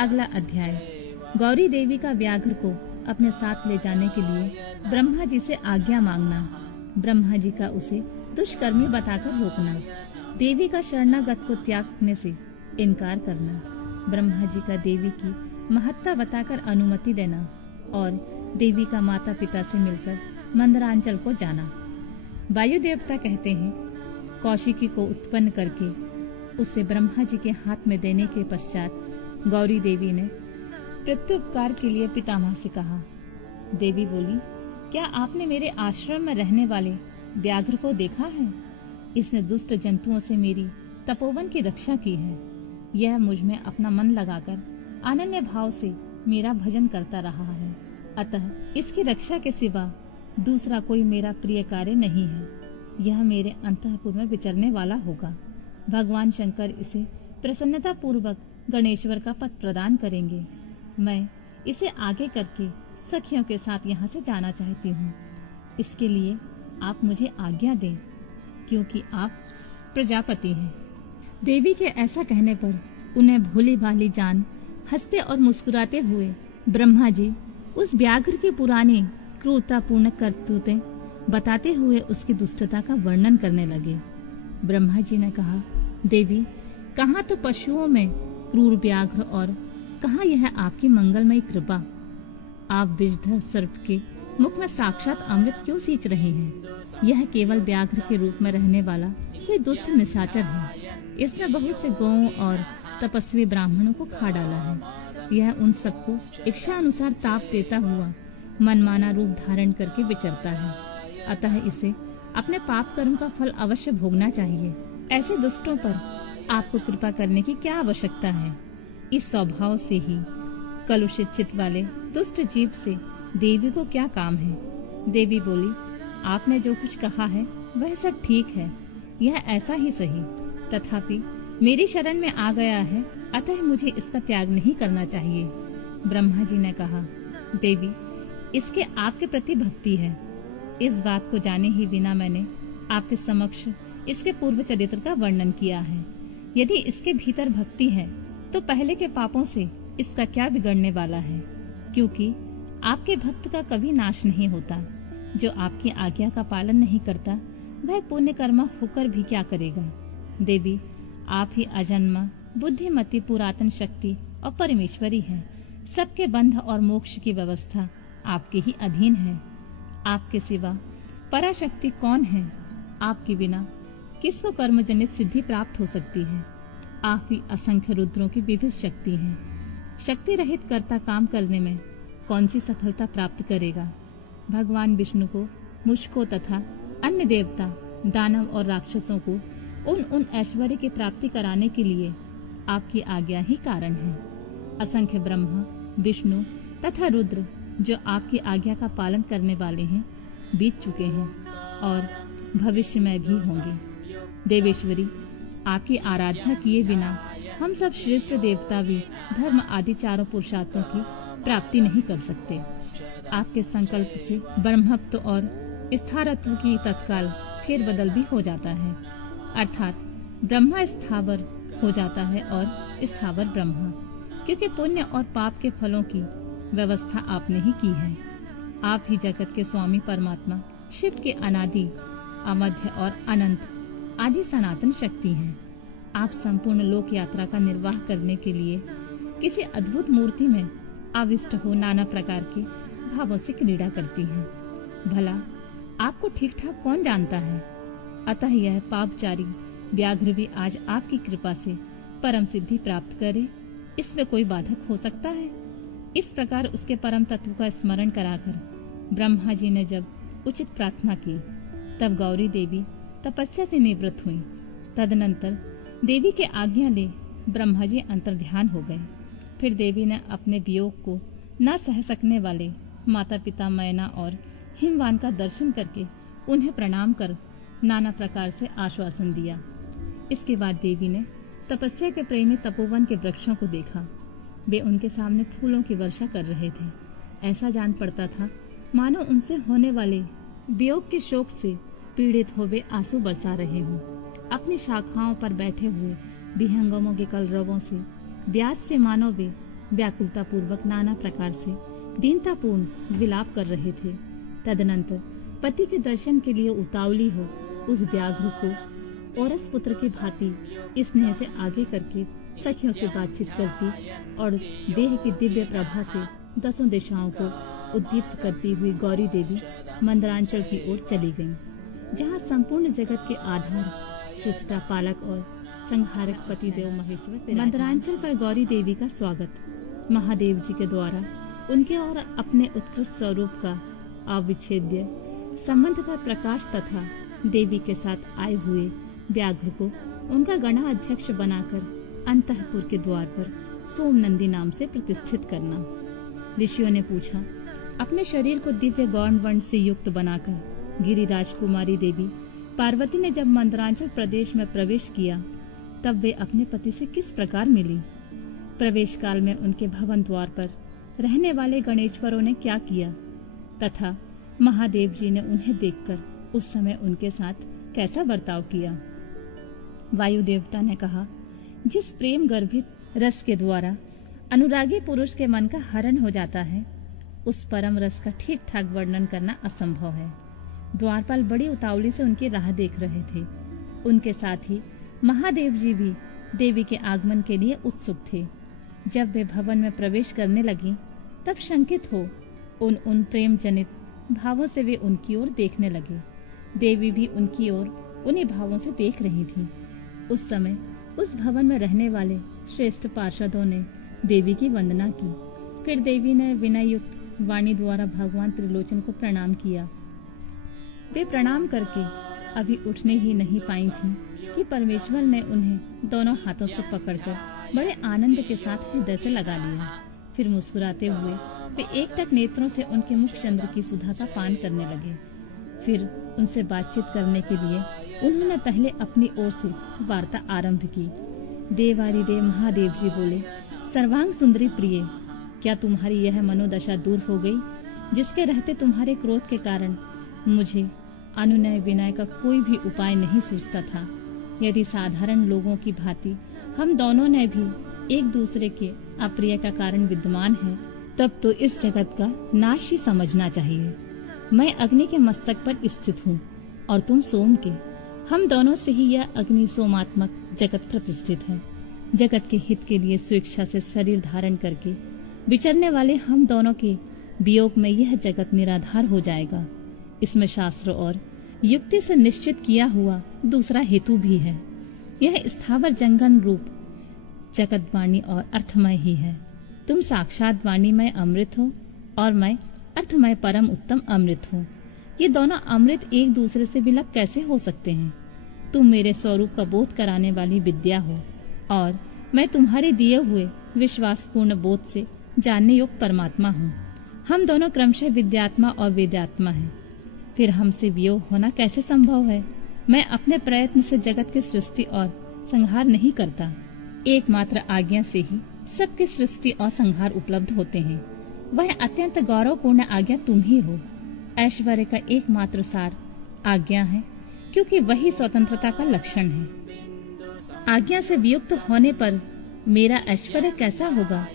अगला अध्याय। गौरी देवी का व्याघ्र को अपने साथ ले जाने के लिए ब्रह्मा जी से आज्ञा मांगना, ब्रह्मा जी का उसे दुष्कर्मी बताकर रोकना, देवी का शरणागत को त्यागने से इनकार करना, ब्रह्मा जी का देवी की महत्ता बताकर अनुमति देना और देवी का माता पिता से मिलकर मंदरांचल को जाना। वायु देवता कहते हैं, कौशिकी को उत्पन्न करके उसे ब्रह्मा जी के हाथ में देने के पश्चात गौरी देवी ने प्रत्युपकार के लिए पितामह से कहा। देवी बोली, क्या आपने मेरे आश्रम में रहने वाले व्याघ्र को देखा है? इसने दुष्ट जंतुओं से मेरी तपोवन की रक्षा की है। यह मुझ में अपना मन लगाकर अनन्य भाव से मेरा भजन करता रहा है, अतः इसकी रक्षा के सिवा दूसरा कोई मेरा प्रिय कार्य नहीं है। यह मेरे अंतःपुर में विचरने वाला होगा। भगवान शंकर इसे प्रसन्नता पूर्वक गणेश्वर का पद प्रदान करेंगे। मैं इसे आगे करके सखियों के साथ यहाँ से जाना चाहती हूँ। इसके लिए आप मुझे आज्ञा दें, क्योंकि आप प्रजापति हैं। देवी के ऐसा कहने पर उन्हें भोली भाली जान हंसते और मुस्कुराते हुए ब्रह्मा जी उस व्याघ्र की पुरानी क्रूरतापूर्ण करतूतें बताते हुए उसकी दुष्टता का वर्णन करने लगे। ब्रह्मा जी ने कहा, देवी, कहाँ तो पशुओं में क्रूर व्याघ्र और कहाँ यह आपकी मंगलमयी कृपा। आप विषधर सर्प के मुख में साक्षात अमृत क्यों सींच रही हैं? यह केवल व्याघ्र के रूप में रहने वाला कोई दुष्ट निशाचर है। इसने बहुत से गौओं और तपस्वी ब्राह्मणों को खा डाला है। यह उन सबको इच्छा अनुसार ताप देता हुआ मनमाना रूप धारण करके विचरता है, अतः इसे अपने पाप कर्म का फल अवश्य भोगना चाहिए। ऐसे दुष्टों पर आपको कृपा करने की क्या आवश्यकता है? इस स्वभाव से ही कलुषित चित्त वाले दुष्ट जीव से देवी को क्या काम है? देवी बोली, आपने जो कुछ कहा है वह सब ठीक है, यह ऐसा ही सही, तथापि मेरी शरण में आ गया है, अतः मुझे इसका त्याग नहीं करना चाहिए। ब्रह्मा जी ने कहा, देवी, इसके आपके प्रति भक्ति है। इस बात को जाने ही बिना मैंने आपके समक्ष इसके पूर्व चरित्र का वर्णन किया है। यदि इसके भीतर भक्ति है तो पहले के पापों से इसका क्या बिगड़ने वाला है, क्योंकि आपके भक्त का कभी नाश नहीं होता। जो आपकी आज्ञा का पालन नहीं करता वह पुण्य कर्मा होकर भी क्या करेगा। देवी, आप ही अजन्मा, बुद्धिमती, पुरातन शक्ति और परमेश्वरी हैं। सबके बंध और मोक्ष की व्यवस्था आपके ही अधीन है। आपके सिवा पराशक्ति कौन है? आपके बिना किसको कर्मजनित सिद्धि प्राप्त हो सकती है? आप ही असंख्य रुद्रों की विविध शक्ति हैं। शक्ति रहित कर्ता काम करने में कौन सी सफलता प्राप्त करेगा? भगवान विष्णु को, मुझको तथा अन्य देवता, दानव और राक्षसों को उन ऐश्वर्य की प्राप्ति कराने के लिए आपकी आज्ञा ही कारण है। असंख्य ब्रह्मा, विष्णु तथा रुद्र जो आपकी आज्ञा का पालन करने वाले हैं बीत चुके हैं और भविष्य में भी होंगे। देवेश्वरी, आपकी आराधना किए बिना हम सब श्रेष्ठ देवता भी धर्म आदि चारों पुरुषार्थों की प्राप्ति नहीं कर सकते। आपके संकल्प से ब्रह्मत्व और स्थारत्व की तत्काल फेरबदल भी हो जाता है, अर्थात ब्रह्मा स्थावर हो जाता है और स्थावर ब्रह्मा, क्योंकि पुण्य और पाप के फलों की व्यवस्था आपने ही की है। आप ही जगत के स्वामी परमात्मा शिव के अनादि, अमध्य और अनंत आदि सनातन शक्ति हैं। आप संपूर्ण लोक यात्रा का निर्वाह करने के लिए किसी अद्भुत मूर्ति में आविष्ट हो नाना प्रकार के भावों से क्रीड़ा करती हैं। भला आपको ठीक ठाक कौन जानता है? अतः यह पापचारी व्याघ्र भी आज आपकी कृपा से परम सिद्धि प्राप्त करे, इसमें कोई बाधक हो सकता है? इस प्रकार उसके परम तत्व का स्मरण कराकर ब्रह्मा जी ने जब उचित प्रार्थना की, तब गौरी देवी तपस्या से निवृत्त हुई। तदनंतर देवी के आज्ञा ले ब्रह्मा जी अंतर्ध्यान हो गए। फिर देवी ने अपने वियोग को न सह सकने वाले माता पिता मैना और हिमवान का दर्शन करके उन्हें प्रणाम कर नाना प्रकार से आश्वासन दिया। इसके बाद देवी ने तपस्या के प्रेमी तपोवन के वृक्षों को देखा। वे उनके सामने फूलों की वर्षा कर रहे थे। ऐसा जान पड़ता था मानो उनसे होने वाले वियोग के शोक से पीड़ित हो वे आंसू बरसा रहे हों। अपनी शाखाओं पर बैठे हुए विहंगमों के कलरवों से व्यास से मानो वे व्याकुलता पूर्वक नाना प्रकार से दीनतापूर्ण विलाप कर रहे थे। तदनंतर पति के दर्शन के लिए उतावली हो उस व्याघ्र को औरस पुत्र की भांति स्नेह से आगे करके सखियों से बातचीत करती और देह की दिव्य प्रभा से 10 दिशाओं को उद्दीप्त करती हुई गौरी देवी मंदरांचल की ओर चली गईं, जहाँ संपूर्ण जगत के आधार सृष्टा पालक और संहारक पति देव महेश्वर। मंदरांचल पर गौरी देवी का स्वागत महादेव जी के द्वारा उनके और अपने उत्कृष्ट स्वरूप का अविच्छेद्य संबंध का प्रकाश तथा देवी के साथ आए हुए व्याघ्र को उनका गणा अध्यक्ष बनाकर अंतःपुर के द्वार पर सोमनंदी नाम से प्रतिष्ठित करना। ऋषियों ने पूछा, अपने शरीर को दिव्य गौण वर्ण से युक्त बनाकर गिरिराज कुमारी देवी पार्वती ने जब मंदरांचल प्रदेश में प्रवेश किया तब वे अपने पति से किस प्रकार मिली? प्रवेश काल में उनके भवन द्वार पर रहने वाले गणेश्वरों ने क्या किया तथा महादेव जी ने उन्हें देखकर उस समय उनके साथ कैसा बर्ताव किया? वायु देवता ने कहा, जिस प्रेम गर्भित रस के द्वारा अनुरागी पुरुष के मन का हरण हो जाता है, उस परम रस का ठीक ठाक वर्णन करना असंभव है। द्वारपाल बड़ी उतावली से उनकी राह देख रहे थे। उनके साथ ही महादेव जी भी देवी के आगमन के लिए उत्सुक थे। जब वे भवन में प्रवेश करने लगी तब शंकित हो उन प्रेम जनित भावों से वे उनकी ओर देखने लगे। देवी भी उनकी ओर उन्हीं भावों से देख रही थी। उस समय उस भवन में रहने वाले श्रेष्ठ पार्षदों ने देवी की वंदना की। फिर देवी ने विनय युक्त वाणी द्वारा भगवान त्रिलोचन को प्रणाम किया। वे प्रणाम करके अभी उठने ही नहीं पाई थीं कि परमेश्वर ने उन्हें दोनों हाथों से पकड़कर बड़े आनंद के साथ हृदय से लगा लिया। फिर मुस्कुराते हुए वे एकटक नेत्रों से उनके मुख चंद्र की सुधा का पान करने लगे। फिर उनसे बातचीत करने के लिए उन्होंने पहले अपनी ओर से वार्ता आरंभ की। देवादिदेव महादेव जी बोले, सर्वांग सुंदरी प्रिय, क्या तुम्हारी यह मनोदशा दूर हो गई जिसके रहते तुम्हारे क्रोध के कारण मुझे अनुनय विनय का कोई भी उपाय नहीं सूझता था? यदि साधारण लोगों की भांति हम दोनों ने भी एक दूसरे के अप्रिय का कारण विद्यमान है, तब तो इस जगत का नाश ही समझना चाहिए। मैं अग्नि के मस्तक पर स्थित हूँ और तुम सोम के। हम दोनों से ही यह अग्नि सोमात्मक जगत प्रतिष्ठित है। जगत के हित के लिए स्वेच्छा से शरीर धारण करके विचरने वाले हम दोनों के वियोग में यह जगत निराधार हो जाएगा। इसमें शास्त्र और युक्ति से निश्चित किया हुआ दूसरा हेतु भी है। यह स्थावर जंगम रूप जगत वाणी और अर्थमय ही है। तुम साक्षात वाणीमय अमृत हो और मैं अर्थमय परम उत्तम अमृत हूँ। ये दोनों अमृत एक दूसरे से विलग कैसे हो सकते हैं? तुम मेरे स्वरूप का बोध कराने वाली विद्या हो और मैं तुम्हारे दिए हुए विश्वासपूर्ण बोध से जानने योग्य परमात्मा हूँ। हम दोनों क्रमशः विद्यात्मा और वेदात्मा हैं। फिर हमसे वियोग होना कैसे संभव है? मैं अपने प्रयत्न से जगत की सृष्टि और संहार नहीं करता। एकमात्र आज्ञा से ही सबकी सृष्टि और संहार उपलब्ध होते हैं। वह अत्यंत गौरवपूर्ण आज्ञा तुम ही हो। ऐश्वर्य का एकमात्र सार आज्ञा है, क्योंकि वही स्वतंत्रता का लक्षण है। आज्ञा से वियुक्त होने पर मेरा ऐश्वर्य कैसा होगा?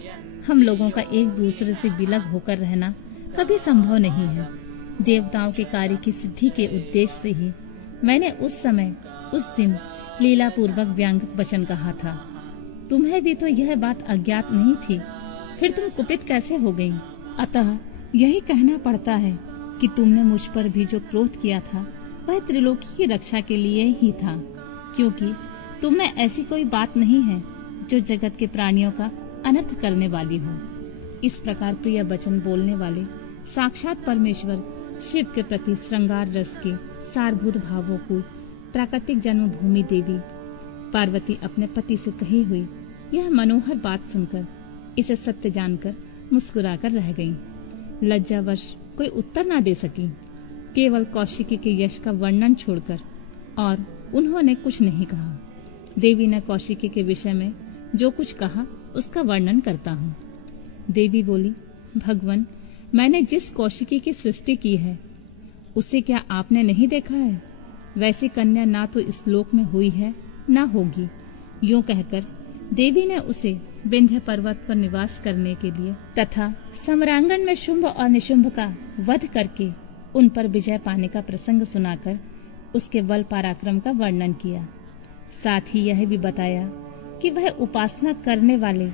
हम लोगों का एक दूसरे से विलग होकर रहना कभी संभव नहीं है। देवताओं के कार्य की सिद्धि के उद्देश्य से ही मैंने उस समय उस दिन लीला पूर्वक व्यंग वचन कहा था। तुम्हें भी तो यह बात अज्ञात नहीं थी, फिर तुम कुपित कैसे हो गई? अतः यही कहना पड़ता है कि तुमने मुझ पर भी जो क्रोध किया था वह त्रिलोकी की रक्षा के लिए ही था, क्योंकि तुम में ऐसी कोई बात नहीं है जो जगत के प्राणियों का अनर्थ करने वाली हो। इस प्रकार प्रिय वचन बोलने वाले साक्षात परमेश्वर शिव के प्रति श्रृंगार रस के सारभूत भावों को प्राकृतिक जन्मभूमि देवी पार्वती अपने पति से कही हुई यह मनोहर बात सुनकर इसे सत्य जानकर मुस्कुराकर रह गईं। लज्जावश कोई उत्तर न दे सकी, केवल कौशिकी के यश का वर्णन छोड़कर, और उन्होंने कुछ नहीं कहा। देवी ने कौशिकी के विषय में जो कुछ कहा उसका वर्णन करता हूँ। देवी बोली, भगवान, मैंने जिस कौशिकी की सृष्टि की है उसे क्या आपने नहीं देखा है? वैसी कन्या ना तो इस लोक में हुई है ना होगी। यूं कहकर देवी ने उसे विंध्य पर्वत पर निवास करने के लिए तथा सम्रांगण में शुंभ और निशुंभ का वध करके उन पर विजय पाने का प्रसंग सुनाकर उसके बल पराक्रम का वर्णन किया। साथ ही यह भी बताया कि वह उपासना करने वाले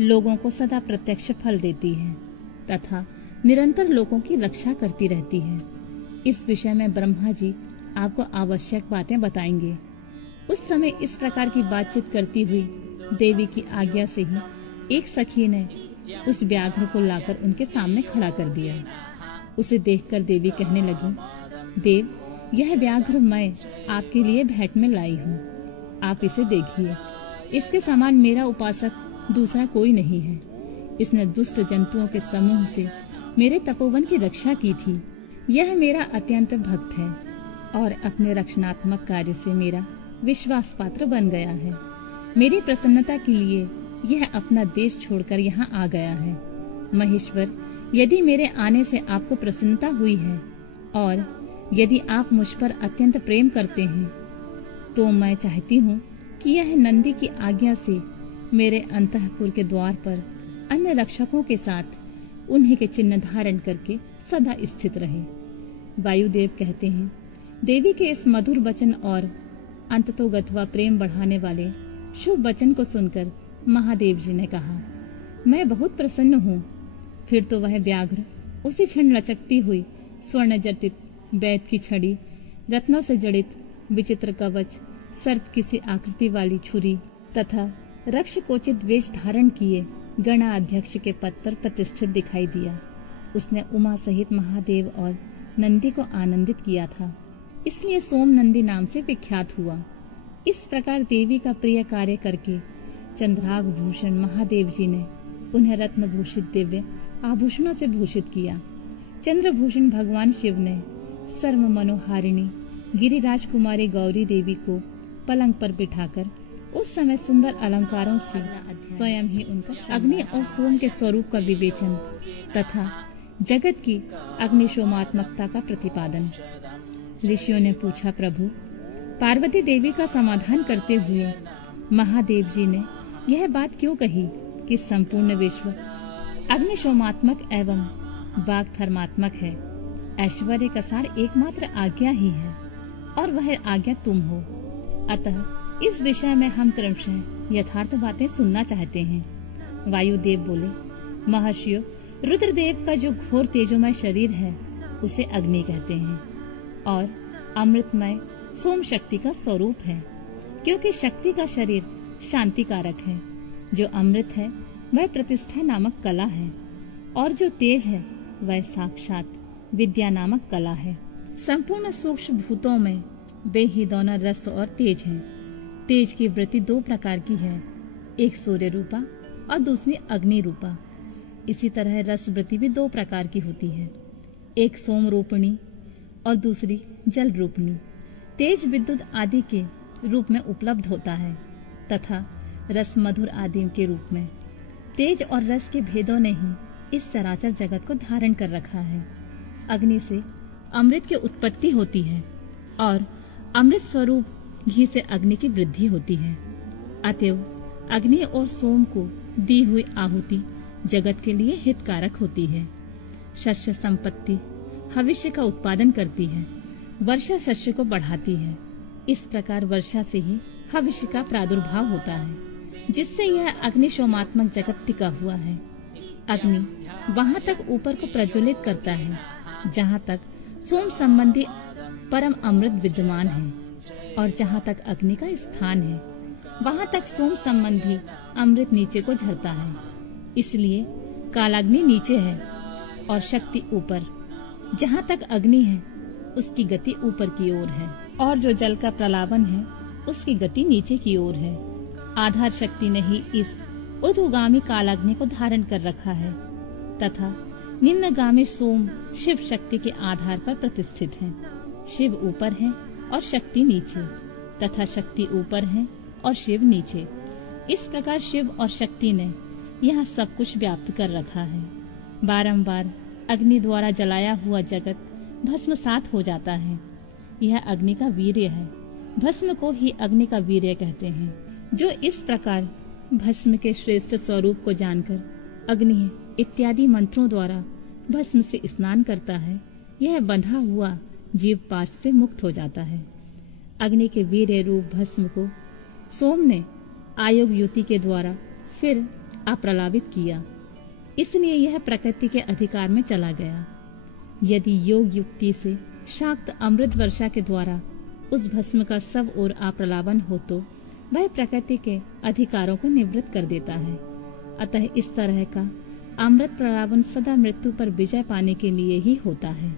लोगों को सदा प्रत्यक्ष फल देती है तथा निरंतर लोगों की रक्षा करती रहती है। इस विषय में ब्रह्मा जी आपको आवश्यक बातें बताएंगे। उस समय इस प्रकार की बातचीत करती हुई देवी की आज्ञा से ही एक सखी ने उस व्याघ्र को लाकर उनके सामने खड़ा कर दिया। उसे देखकर देवी कहने लगी, देव, यह व्याघ्र मैं आपके लिए भेंट में लाई हूँ। आप इसे देखिए। इसके समान मेरा उपासक दूसरा कोई नहीं है। इसने दुष्ट जंतुओं के समूह से मेरे तपोवन की रक्षा की थी। यह मेरा अत्यंत भक्त है और अपने रक्षणात्मक कार्य से मेरा विश्वास पात्र बन गया है। मेरी प्रसन्नता के लिए यह अपना देश छोड़कर यहाँ आ गया है। महेश्वर, यदि मेरे आने से आपको प्रसन्नता हुई है और यदि आप मुझ पर अत्यंत प्रेम करते हैं तो मैं चाहती हूँ कि यह नंदी की आज्ञा से मेरे अंतःपुर के द्वार पर अन्य रक्षकों के साथ उन्हीं के चिन्ह धारण करके सदा स्थित रहे। वायुदेव कहते हैं, देवी के इस मधुर वचन और अंततोगत्वा प्रेम बढ़ाने वाले शुभ वचन को सुनकर महादेव जी ने कहा, मैं बहुत प्रसन्न हूँ। फिर तो वह व्याघ्र उसी क्षण लचकती हुई स्वर्ण जटित वैद की छड़ी, रत्नों से जड़ित विचित्र कवच, सर्प किसी आकृति वाली छुरी तथा रक्ष कोचित वेश धारण किए गणाध्यक्ष के पद पर प्रतिष्ठित दिखाई दिया। उसने उमा सहित महादेव और नंदी को आनंदित किया था, इसलिए सोम नंदी नाम से विख्यात हुआ। इस प्रकार देवी का प्रिय कार्य करके चंद्राग भूषण महादेव जी ने उन्हें रत्न भूषित दिव्य आभूषणों से भूषित किया। चंद्रभूषण भगवान शिव ने सर्व मनोहारिणी गिरिराज कुमारी गौरी देवी को पलंग पर बिठाकर उस समय सुंदर अलंकारों से स्वयं ही उनका अग्नि और सोम के स्वरूप का विवेचन तथा जगत की अग्निशोमात्मकता का प्रतिपादन। ऋषियों ने पूछा, प्रभु, पार्वती देवी का समाधान करते हुए महादेव जी ने यह बात क्यों कही कि संपूर्ण विश्व अग्निशोमात्मक एवं बाघ धर्मात्मक है। ऐश्वर्य का सार एकमात्र आज्ञा ही है और वह आज्ञा तुम हो। अतः इस विषय में हम क्रमशः यथार्थ बातें सुनना चाहते हैं। वायुदेव बोले, महर्षियों, रुद्रदेव का जो घोर तेजोमय शरीर है उसे अग्नि कहते हैं और अमृतमय सोम शक्ति का स्वरूप है, क्योंकि शक्ति का शरीर शांति कारक है। जो अमृत है वह प्रतिष्ठा नामक कला है और जो तेज है वह साक्षात विद्या नामक कला है। संपूर्ण सूक्ष्म भूतों में वे ही दोनों रस और तेज हैं। तेज की वृत्ति दो प्रकार की है, एक सूर्य रूपा और दूसरी अग्नि रूपा। इसी तरह रस वृत्ति भी दो प्रकार की होती है, एक सोम रूपणी और दूसरी जल रूपणी। तेज विद्युत आदि के रूप में उपलब्ध होता है तथा रस मधुर आदि के रूप में। तेज और रस के भेदों ने ही इस चराचर जगत को धारण कर रखा है। अग्नि से अमृत की उत्पत्ति होती है और अमृत स्वरूप घी से अग्नि की वृद्धि होती है। अतएव अग्नि और सोम को दी हुई आहुति जगत के लिए हितकारक होती है। शस्य संपत्ति भविष्य का उत्पादन करती है, वर्षा शस्य को बढ़ाती है। इस प्रकार वर्षा से ही भविष्य का प्रादुर्भाव होता है, जिससे यह अग्निशोमात्मक जगत टिका हुआ है। अग्नि वहाँ तक ऊपर को प्रज्वलित करता है जहाँ तक सोम संबंधी परम अमृत विद्यमान है, और जहाँ तक अग्नि का स्थान है वहाँ तक सोम संबंधी अमृत नीचे को झरता है। इसलिए कालाग्नि नीचे है और शक्ति ऊपर। जहाँ तक अग्नि है उसकी गति ऊपर की ओर है और जो जल का प्रलावन है उसकी गति नीचे की ओर है। आधार शक्ति ने ही इस ऊर्ध्वगामी कालाग्नि को धारण कर रखा है तथा निम्नगामी सोम शिव शक्ति के आधार पर प्रतिष्ठित है। शिव ऊपर है और शक्ति नीचे तथा शक्ति ऊपर है और शिव नीचे। इस प्रकार शिव और शक्ति ने यह सब कुछ व्याप्त कर रखा है। बारंबार अग्नि द्वारा जलाया हुआ जगत भस्मसात हो जाता है। यह अग्नि का वीर्य है। भस्म को ही अग्नि का वीर्य कहते हैं। जो इस प्रकार भस्म के श्रेष्ठ स्वरूप को जानकर अग्नि इत्यादि मंत्रों द्वारा भस्म से स्नान करता है, यह बंधा हुआ जीव पाश से मुक्त हो जाता है। अग्नि के वीर्य रूप भस्म को सोम ने आयोग युति के द्वारा फिर अप्रलापित किया, इसलिए यह प्रकृति के अधिकार में चला गया। यदि योग युक्ति से शाक्त अमृत वर्षा के द्वारा उस भस्म का सब ओर अप्रलापन हो तो वह प्रकृति के अधिकारों को निवृत्त कर देता है। अतः इस तरह का अमृत प्रलापन सदा मृत्यु पर विजय पाने के लिए ही होता है।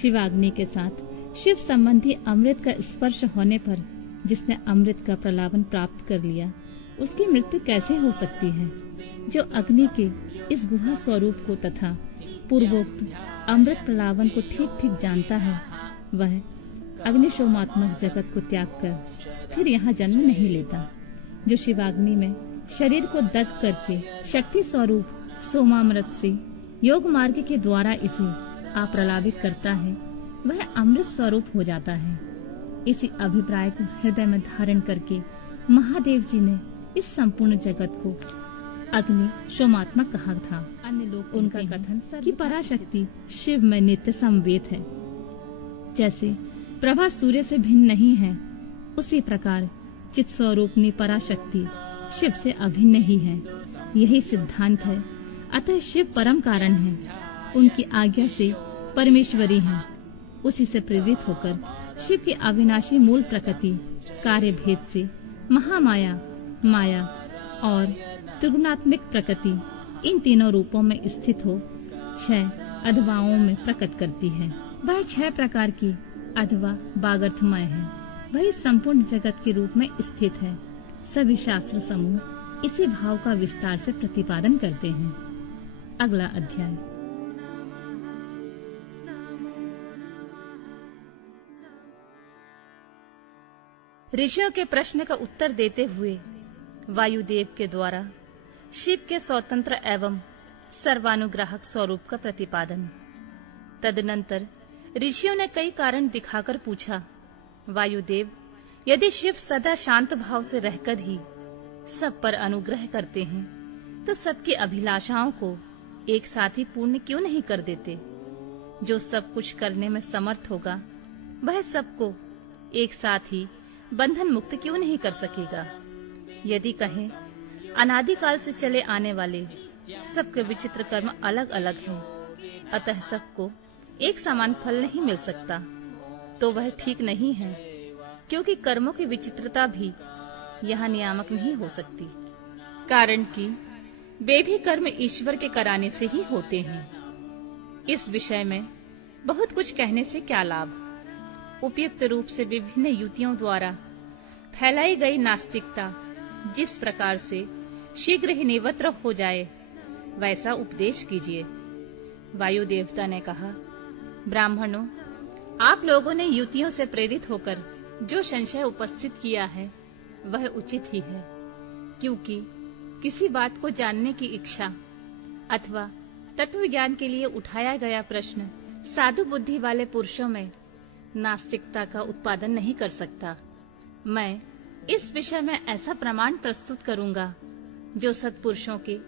शिवाग्नि के साथ शिव संबंधी अमृत का स्पर्श होने पर जिसने अमृत का प्रलापन प्राप्त कर लिया, उसकी मृत्यु कैसे हो सकती है? जो अग्नि के इस गुहा स्वरूप को तथा पूर्वोक्त अमृत प्रलापन को ठीक ठीक जानता है, वह अग्निशोमात्मक जगत को त्याग कर फिर यहाँ जन्म नहीं लेता। जो शिवाग्नि में शरीर को दग्ध करके शक्ति स्वरूप सोमामृत से योग मार्ग के द्वारा इसे अप्रलापित करता है, वह अमृत स्वरूप हो जाता है। इसी अभिप्राय को हृदय में धारण करके महादेव जी ने इस संपूर्ण जगत को अग्नि सोमात्मक कहा था। अन्य लोग उनका कथन कि पराशक्ति शिव में नित्य समवेत है। जैसे प्रभा सूर्य से भिन्न नहीं है, उसी प्रकार चित स्वरूपनी पराशक्ति शिव से अभिन्न ही है। यही सिद्धांत है। अतः शिव परम कारण है, उनकी आज्ञा से परमेश्वरी है। उसी से प्रेरित होकर शिव की अविनाशी मूल प्रकृति कार्य भेद से महामाया, माया और त्रिगुणात्मक प्रकृति इन तीनों रूपों में स्थित हो 6 अधवाओं में प्रकट करती है। वह 6 प्रकार की अधवा बागर्थमय है। वही संपूर्ण जगत के रूप में स्थित है। सभी शास्त्र समूह इसी भाव का विस्तार से प्रतिपादन करते हैं। अगला अध्याय। ऋषियों के प्रश्न का उत्तर देते हुए वायुदेव के द्वारा शिव के स्वतंत्र एवं सर्वानुग्राहक स्वरूप का प्रतिपादन। तदनंतर ऋषियों ने कई कारण दिखाकर पूछा, वायुदेव, यदि शिव सदा शांत भाव से रहकर ही सब पर अनुग्रह करते हैं, तो सबकी अभिलाषाओं को एक साथ ही पूर्ण क्यों नहीं कर देते? जो सब कुछ करने में समर्थ होगा, वह सबको एक साथ ही बंधन मुक्त क्यों नहीं कर सकेगा? यदि कहें अनादिकाल से चले आने वाले सबके विचित्र कर्म अलग अलग हैं, अतः सबको एक समान फल नहीं मिल सकता, तो वह ठीक नहीं है, क्योंकि कर्मों की विचित्रता भी यहाँ नियामक नहीं हो सकती। कारण कि वे भी कर्म ईश्वर के कराने से ही होते हैं। इस विषय में बहुत कुछ कहने से क्या लाभ? उपयुक्त रूप से विभिन्न युक्तियों द्वारा फैलाई गई नास्तिकता जिस प्रकार से शीघ्र ही निवृत्त हो जाए, वैसा उपदेश कीजिए। वायु देवता ने कहा, ब्राह्मणों, आप लोगों ने युक्तियों से प्रेरित होकर जो संशय उपस्थित किया है वह उचित ही है, क्योंकि किसी बात को जानने की इच्छा अथवा तत्व ज्ञान के लिए उठाया गया प्रश्न साधु बुद्धि वाले पुरुषों में नास्तिकता का उत्पादन नहीं कर सकता। मैं इस विषय में ऐसा प्रमाण प्रस्तुत करूंगा जो सत्पुरुषों के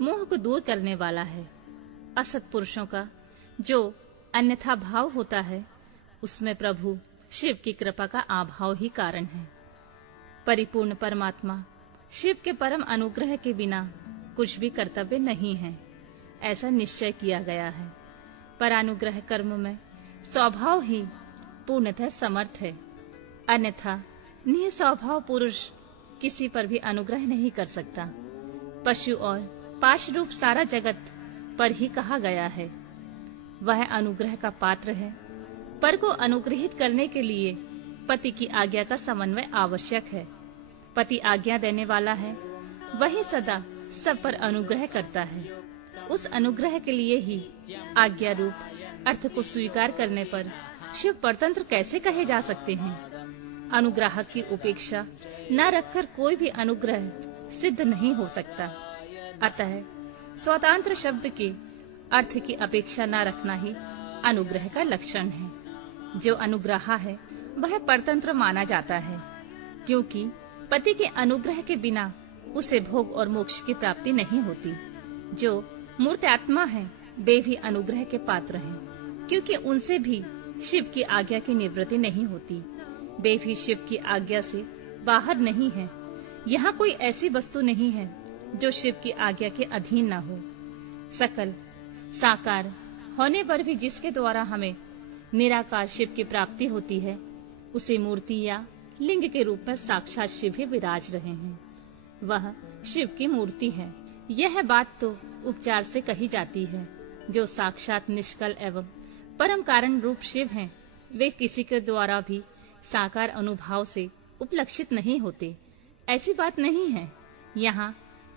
मोह को दूर करने वाला है। असत्पुरुषों का जो अन्यथा भाव होता है, उसमें प्रभु शिव की कृपा का अभाव ही कारण है। परिपूर्ण परमात्मा शिव के परम अनुग्रह के बिना कुछ भी कर्तव्य नहीं है, ऐसा निश्चय किया गया है। पर अनुग्रह कर्म में स्वभाव ही पूर्णतः समर्थ है, अन्यथा निस्वभाव पुरुष किसी पर भी अनुग्रह नहीं कर सकता। पशु और पाश रूप सारा जगत पर ही कहा गया है। वह अनुग्रह का पात्र है, पर को अनुग्रहित करने के लिए पति की आज्ञा का समन्वय आवश्यक है। पति आज्ञा देने वाला है, वही सदा सब पर अनुग्रह करता है। उस अनुग्रह के लिए ही आज्ञा रूप अर्थ को स्वीकार करने पर शिव परतंत्र कैसे कहे जा सकते हैं? अनुग्राहक की उपेक्षा न रखकर कोई भी अनुग्रह सिद्ध नहीं हो सकता। अतः स्वतंत्र शब्द के अर्थ की अपेक्षा न रखना ही अनुग्रह का लक्षण है। जो अनुग्रहा है वह परतंत्र माना जाता है, क्योंकि पति के अनुग्रह के बिना उसे भोग और मोक्ष की प्राप्ति नहीं होती। जो मूर्त आत्मा है वे भी अनुग्रह के पात्र हैं, क्योंकि उनसे भी शिव की आज्ञा की निवृत्ति नहीं होती। वे भी शिव की आज्ञा से बाहर नहीं है। यहाँ कोई ऐसी वस्तु नहीं है जो शिव की आज्ञा के अधीन न हो। सकल साकार होने पर भी जिसके द्वारा हमें निराकार शिव की प्राप्ति होती है, उसे मूर्ति या लिंग के रूप में साक्षात शिव ही विराज रहे हैं। वह शिव की मूर्ति है। यह बात तो उपचार से कही जाती है। जो साक्षात निष्कल एवं परम कारण रूप शिव हैं, वे किसी के द्वारा भी साकार अनुभाव से उपलक्षित नहीं होते। ऐसी बात नहीं है। यहाँ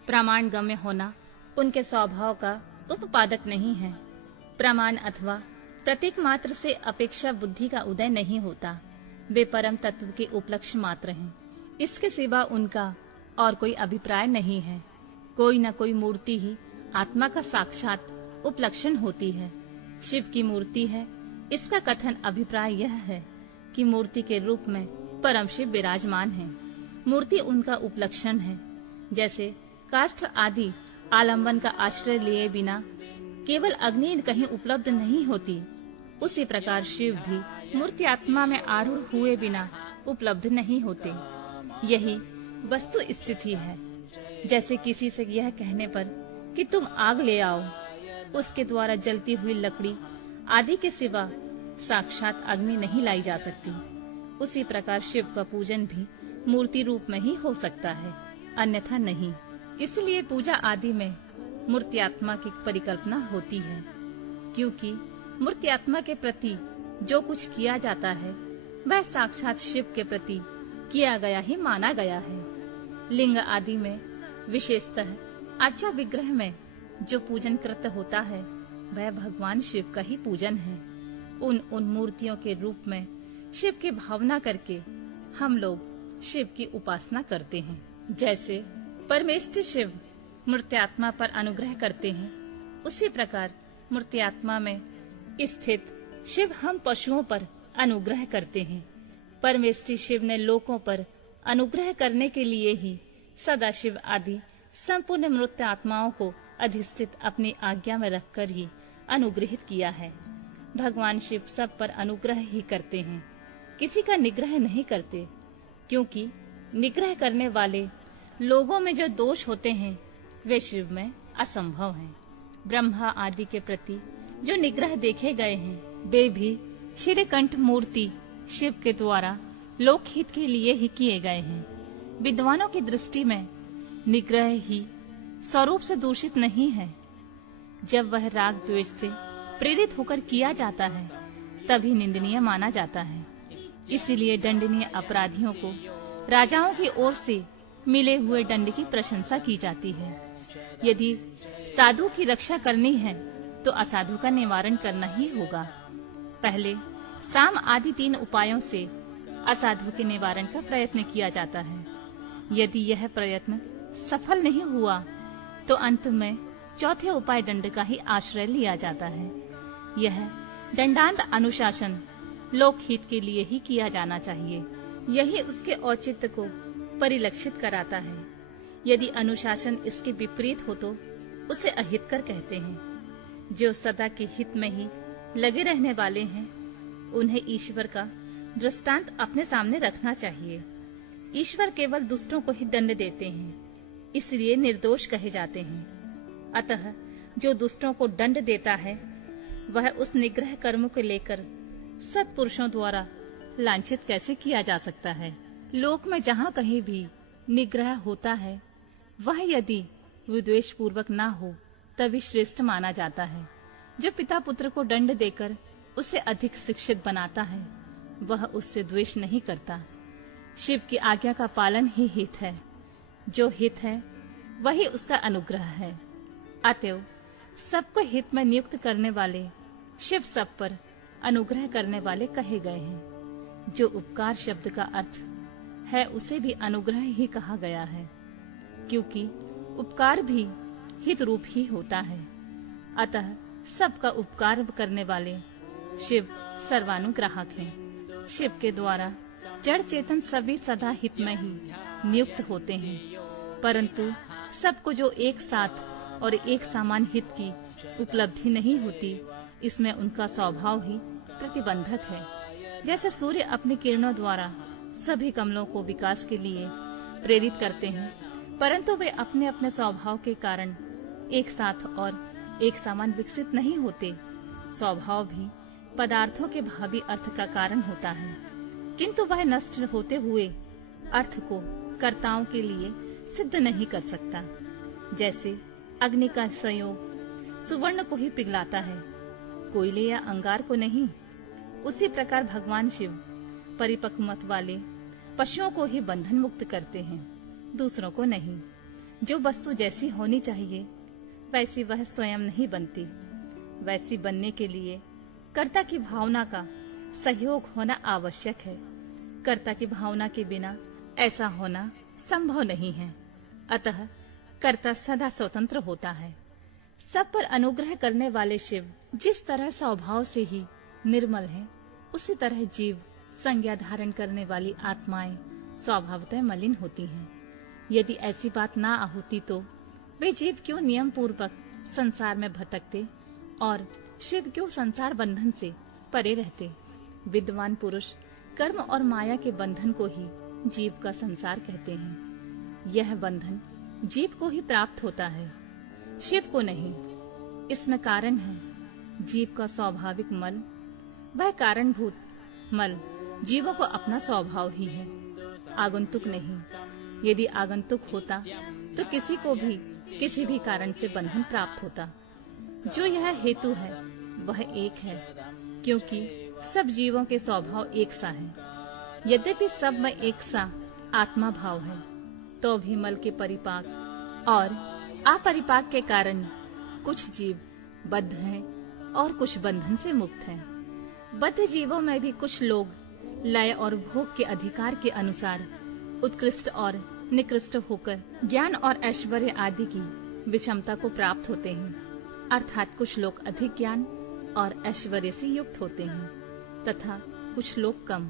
प्रमाण गम्य होना उनके स्वभाव का उपपादक नहीं है। प्रमाण अथवा प्रतीक मात्र से अपेक्षा बुद्धि का उदय नहीं होता। वे परम तत्व के उपलक्ष्य मात्र हैं। इसके सिवा उनका और कोई अभिप्राय नहीं है। कोई न कोई मूर्ति ही आत्मा का साक्षात उपलक्षण होती है। शिव की मूर्ति है, इसका कथन अभिप्राय यह है कि मूर्ति के रूप में परम शिव विराजमान है। मूर्ति उनका उपलक्षण है। जैसे काष्ठ आदि आलंबन का आश्रय लिए बिना केवल अग्नि कहीं उपलब्ध नहीं होती, उसी प्रकार शिव भी मूर्ति आत्मा में आरूढ़ हुए बिना उपलब्ध नहीं होते। यही वस्तु स्थिति है। जैसे किसी से यह कहने पर कि तुम आग ले आओ, उसके द्वारा जलती हुई लकड़ी आदि के सिवा साक्षात अग्नि नहीं लाई जा सकती। उसी प्रकार शिव का पूजन भी मूर्ति रूप में ही हो सकता है, अन्यथा नहीं। इसलिए पूजा आदि में मूर्त्यात्मा की परिकल्पना होती है, क्योंकि मूर्त्यात्मा के प्रति जो कुछ किया जाता है वह साक्षात शिव के प्रति किया गया ही माना गया है। लिंग आदि में विशेषतः अर्चा विग्रह में जो पूजन कृत होता है वह भगवान शिव का ही पूजन है। उन मूर्तियों के रूप में शिव की भावना करके हम लोग शिव की उपासना करते हैं। जैसे परमेष्टि शिव मूर्त्यात्मा पर अनुग्रह करते हैं, उसी प्रकार मूर्त्यात्मा में स्थित शिव हम पशुओं पर अनुग्रह करते हैं। परमेष्टि शिव ने लोकों पर अनुग्रह करने के लिए ही सदाशिव आदि संपूर्ण मूर्त आत्माओं को अधिष्ठित अपनी आज्ञा में रखकर ही अनुग्रहित किया है। भगवान शिव सब पर अनुग्रह ही करते हैं, किसी का निग्रह नहीं करते, क्योंकि निग्रह करने वाले लोगों में जो दोष होते हैं वे शिव में असंभव हैं। ब्रह्मा आदि के प्रति जो निग्रह देखे गए हैं वे भी श्रीकंठ मूर्ति शिव के द्वारा लोकहित के लिए ही किए गए हैं। विद्वानों की दृष्टि में निग्रह ही स्वरूप से दूषित नहीं है। जब वह राग द्वेष से प्रेरित होकर किया जाता है तभी निंदनीय माना जाता है। इसीलिए दंडनीय अपराधियों को राजाओं की ओर से मिले हुए दंड की प्रशंसा की जाती है। यदि साधु की रक्षा करनी है तो असाधु का निवारण करना ही होगा। पहले साम आदि 3 उपायों से असाधु के निवारण का प्रयत्न किया जाता है। यदि यह प्रयत्न सफल नहीं हुआ तो अंत में चौथे उपाय दंड का ही आश्रय लिया जाता है। यह दंडांत अनुशासन लोकहित के लिए ही किया जाना चाहिए। यही उसके औचित्य को परिलक्षित कराता है। यदि अनुशासन इसके विपरीत हो तो उसे अहितकर कहते हैं। जो सदा के हित में ही लगे रहने वाले हैं उन्हें ईश्वर का दृष्टांत अपने सामने रखना चाहिए। ईश्वर केवल दुष्टों को ही दंड देते हैं, इसलिए निर्दोष कहे जाते हैं। अतः जो दुष्टों को दंड देता है वह उस निग्रह कर्म को लेकर सत्पुरुषों द्वारा लांछित कैसे किया जा सकता है। लोक में जहाँ कहीं भी निग्रह होता है वह यदि विद्वेष पूर्वक न हो तभी श्रेष्ठ माना जाता है। जो पिता पुत्र को दंड देकर उसे अधिक शिक्षित बनाता है वह उससे द्वेष नहीं करता। शिव की आज्ञा का पालन ही हित है। जो हित है वही उसका अनुग्रह है। अतएव सबको हित में नियुक्त करने वाले शिव सब पर अनुग्रह करने वाले कहे गए हैं। जो उपकार शब्द का अर्थ है उसे भी अनुग्रह ही कहा गया है, क्योंकि उपकार भी हित रूप ही होता है। अतः सबका उपकार करने वाले शिव सर्वानुग्राहक हैं। शिव के द्वारा जड़ चेतन सभी सदा हित में ही नियुक्त होते हैं। परंतु सबको जो एक साथ और एक समान हित की उपलब्धि नहीं होती, इसमें उनका स्वभाव ही प्रतिबंधक है। जैसे सूर्य अपनी किरणों द्वारा सभी कमलों को विकास के लिए प्रेरित करते हैं, परंतु वे अपने अपने स्वभाव के कारण एक साथ और एक समान विकसित नहीं होते। स्वभाव भी पदार्थों के भावी अर्थ का कारण होता है, किंतु वह नष्ट होते हुए अर्थ को कर्ताओं के लिए सिद्ध नहीं कर सकता। जैसे अग्नि का संयोग सुवर्ण को ही पिघलाता है, कोयले या अंगार को नहीं, उसी प्रकार भगवान शिव परिपक्व मत वाले पशुओं को ही बंधन मुक्त करते हैं, दूसरों को नहीं। जो वस्तु जैसी होनी चाहिए वैसी वह स्वयं नहीं बनती। वैसी बनने के लिए कर्ता की भावना का सहयोग होना आवश्यक है। कर्ता की भावना के बिना ऐसा होना संभव नहीं है। अतः कर्ता सदा स्वतंत्र होता है। सब पर अनुग्रह करने वाले शिव जिस तरह स्वभाव से ही निर्मल है, उसी तरह जीव संज्ञा धारण करने वाली आत्माएं स्वभावतः मलिन होती हैं। यदि ऐसी बात ना होती तो वे जीव क्यों नियम पूर्वक संसार में भटकते और शिव क्यों संसार बंधन से परे रहते। विद्वान पुरुष कर्म और माया के बंधन को ही जीव का संसार कहते हैं। यह बंधन जीव को ही प्राप्त होता है, शिव को नहीं। इसमें कारण है जीव का स्वाभाविक मल। वह कारणभूत मल जीवों को अपना स्वभाव ही है, आगंतुक नहीं। यदि आगंतुक होता तो किसी को भी किसी भी कारण से बंधन प्राप्त होता। जो यह हेतु है वह एक है, क्योंकि सब जीवों के स्वभाव एक सा है। यद्यपि सब में एक सा आत्मा भाव है, तो भी मल के परिपाक और अपरिपाक के कारण कुछ जीव बद्ध हैं और कुछ बंधन से मुक्त हैं। बद्ध जीवों में भी कुछ लोग लय और भोग के अधिकार के अनुसार उत्कृष्ट और निकृष्ट होकर ज्ञान और ऐश्वर्य आदि की विषमता को प्राप्त होते हैं। अर्थात कुछ लोग अधिक ज्ञान और ऐश्वर्य से युक्त होते हैं तथा कुछ लोग कम।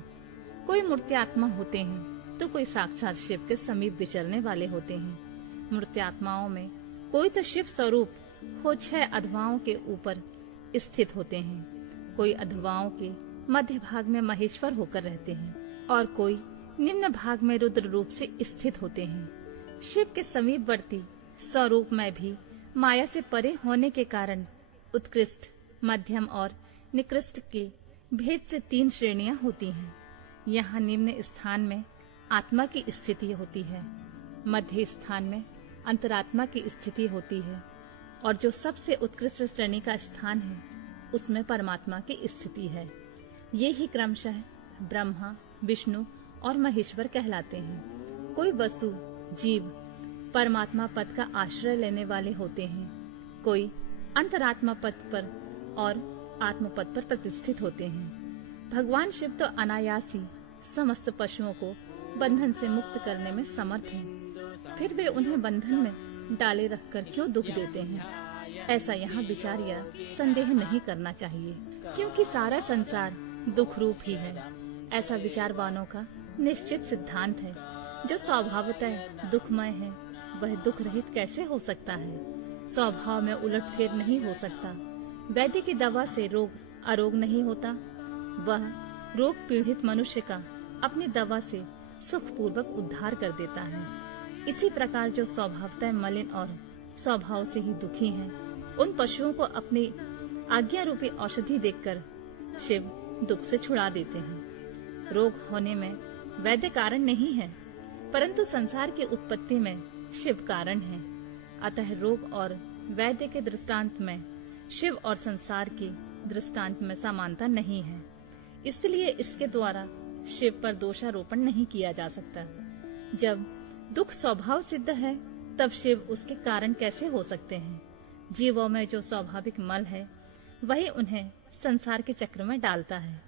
कोई मूर्त्यात्मा होते हैं तो कोई साक्षात शिव के समीप विचरने वाले होते हैं। मूर्त्यात्माओं में कोई तो शिव स्वरूप हो 6 अधवाओं के ऊपर स्थित होते हैं, कोई अधवाओं के मध्य भाग में महेश्वर होकर रहते हैं और कोई निम्न भाग में रुद्र रूप से स्थित होते हैं। शिव के समीपवर्ती स्वरूप में भी माया से परे होने के कारण उत्कृष्ट, मध्यम और निकृष्ट के भेद से 3 श्रेणियां होती हैं। यहाँ निम्न स्थान में आत्मा की स्थिति होती है, मध्य स्थान में अंतरात्मा की स्थिति होती है और जो सबसे उत्कृष्ट श्रेणी का स्थान है उसमें परमात्मा की स्थिति है। ये ही क्रमशः ब्रह्मा, विष्णु और महेश्वर कहलाते हैं। कोई वसु जीव परमात्मा पद का आश्रय लेने वाले होते हैं, कोई अंतरात्मा पद पर और आत्म पद पर प्रतिष्ठित होते हैं। भगवान शिव तो अनायास ही समस्त पशुओं को बंधन से मुक्त करने में समर्थ हैं, फिर वे उन्हें बंधन में डाले रखकर क्यों दुख देते हैं, ऐसा यहाँ विचार या संदेह नहीं करना चाहिए, क्योंकि सारा संसार दुख रूप ही है। ऐसा विचारवानों का निश्चित सिद्धांत है। जो स्वभावतः दुखमय है वह दुख रहित कैसे हो सकता है। स्वभाव में उलटफेर नहीं हो सकता। वैद्य की दवा से रोग अरोग नहीं होता, वह रोग पीड़ित मनुष्य का अपनी दवा से सुखपूर्वक उद्धार कर देता है। इसी प्रकार जो स्वभावतः मलिन और स्वभाव से ही दुखी हैं, उन पशुओं को अपनी आज्ञा रूपी औषधि देकर शिव दुख से छुड़ा देते हैं। रोग होने में वैद्य कारण नहीं है, परंतु संसार की उत्पत्ति में शिव कारण है। अतः रोग और वैद्य के दृष्टांत में शिव और संसार के दृष्टांत में समानता नहीं है, इसलिए इसके द्वारा शिव पर दोषारोपण नहीं किया जा सकता। जब दुख स्वभाव सिद्ध है तब शिव उसके कारण कैसे हो सकते हैं। जीवों में जो स्वाभाविक मल है वही उन्हें संसार के चक्र में डालता है।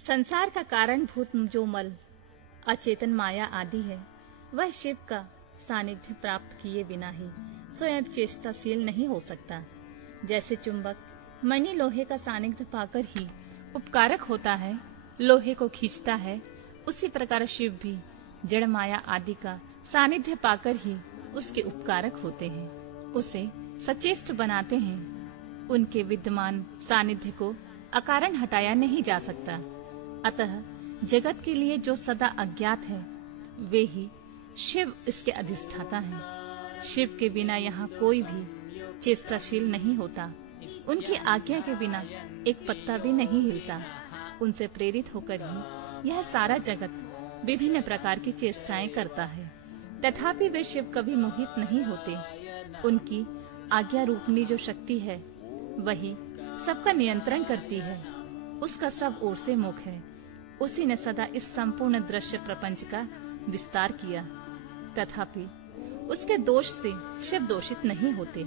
संसार का कारणभूत जो मल अचेतन माया आदि है, वह शिव का सानिध्य प्राप्त किए बिना ही स्वयं चेष्टाशील नहीं हो सकता। जैसे चुंबक मणि लोहे का सानिध्य पाकर ही उपकारक होता है, लोहे को खींचता है, उसी प्रकार शिव भी जड़ माया आदि का सानिध्य पाकर ही उसके उपकारक होते हैं, उसे सचेष्ट बनाते हैं। उनके विद्यमान सानिध्य को अकारण हटाया नहीं जा सकता। अतः जगत के लिए जो सदा अज्ञात है, वे ही शिव इसके अधिष्ठाता हैं। शिव के बिना यहाँ कोई भी चेष्टाशील नहीं होता। उनकी आज्ञा के बिना एक पत्ता भी नहीं हिलता। उनसे प्रेरित होकर ही यह सारा जगत विभिन्न प्रकार की चेष्टाएं करता है। तथापि वे शिव कभी मोहित नहीं होते। उनकी आज्ञा रूपनी जो शक्ति है, वही सबका नियंत्रण करती है। उसका सब ओर से मुख है। उसी ने सदा इस संपूर्ण दृश्य प्रपंच का विस्तार किया। तथापि उसके दोष से शिव दोषित नहीं होते।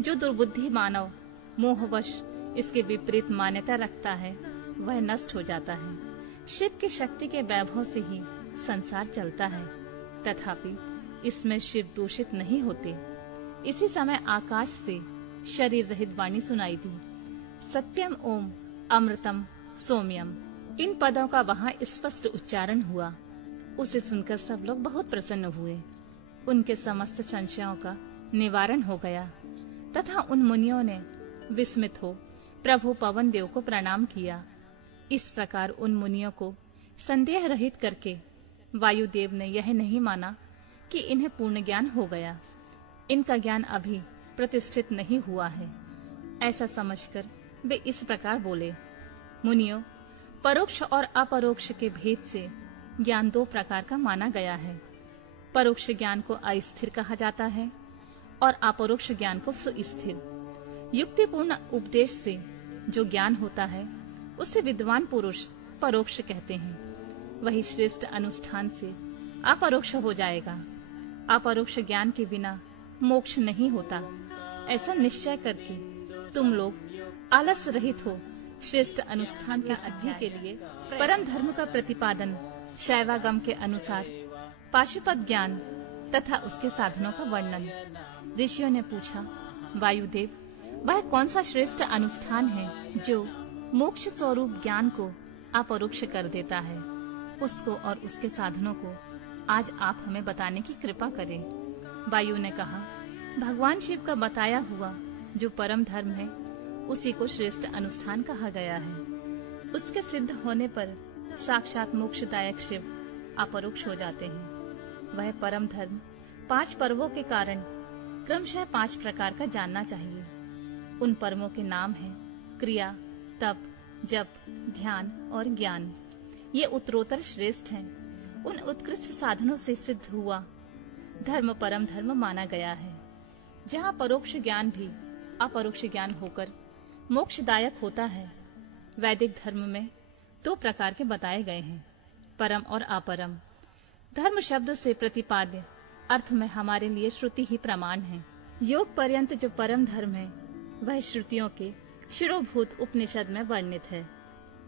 जो दुर्बुद्धि मानव मोहवश इसके विपरीत मान्यता रखता है, वह नष्ट हो जाता है। शिव की शक्ति के वैभव से ही संसार चलता है। तथापि इसमें शिव दूषित नहीं होते। इसी समय आकाश से शरीर रहित वाणी सुनाई दी। सत्यम ओम अमृतम सौम्यम, इन पदों का वहां स्पष्ट उच्चारण हुआ। उसे सुनकर सब लोग बहुत प्रसन्न हुए। उनके समस्त संशयों का निवारण हो गया तथा उन मुनियों ने विस्मित हो प्रभु पवन देव को प्रणाम किया। इस प्रकार उन मुनियों को संदेह रहित करके वायुदेव ने यह नहीं माना कि इन्हें पूर्ण ज्ञान हो गया। इनका ज्ञान अभी प्रतिष्ठित नहीं हुआ है। ऐसा समझकर वे इस प्रकार बोले, मुनियों, परोक्ष और अपरोक्ष के भेद से ज्ञान दो प्रकार का माना गया है। परोक्ष ज्ञान को अस्थिर कहा जाता है और अपरोक्ष ज्ञान को सुस्थिर। युक्तिपूर्ण उपदेश से जो ज्ञान होता है, उसे विद्वान पुरुष परोक्ष कहते हैं। वही श्रेष्ठ अनुष्ठान से अपरोक्ष हो जाएगा। अपरोक्ष ज्ञान के बिना मोक्ष नहीं होता। ऐसा निश्चय करके तुम लोग आलस रहित हो श्रेष्ठ अनुष्ठान की सिद्धि के लिए परम धर्म का प्रतिपादन शैवागम के अनुसार पाशुपत ज्ञान तथा उसके साधनों का वर्णन। ऋषियों ने पूछा, वायुदेव, वह कौन सा श्रेष्ठ अनुष्ठान है जो मोक्ष स्वरूप ज्ञान को अपरोक्ष कर देता है? उसको और उसके साधनों को आज आप हमें बताने की कृपा करें। वायु ने कहा, भगवान शिव का बताया हुआ जो परम धर्म है, उसी को श्रेष्ठ अनुष्ठान कहा गया है। उसके सिद्ध होने पर साक्षात मोक्षदायक शिव अपरोक्ष हो जाते हैं। वह परम धर्म 5 पर्वों के कारण क्रमशः 5 प्रकार का जानना चाहिए। उन पर्वों के नाम हैं क्रिया, तप, जप, ध्यान और ज्ञान। ये उत्तरोत्तर श्रेष्ठ हैं। उन उत्कृष्ट साधनों से सिद्ध हुआ धर्म परम धर्म माना गया है। जहाँ परोक्ष ज्ञान भी अपरोक्ष ज्ञान होकर मोक्षदायक होता है। वैदिक धर्म में 2 प्रकार के बताए गए हैं, परम और अपरम। धर्म शब्द से प्रतिपाद्य अर्थ में हमारे लिए श्रुति ही प्रमाण है। योग पर्यंत जो परम धर्म है, वह श्रुतियों के शिरोभूत उपनिषद में वर्णित है,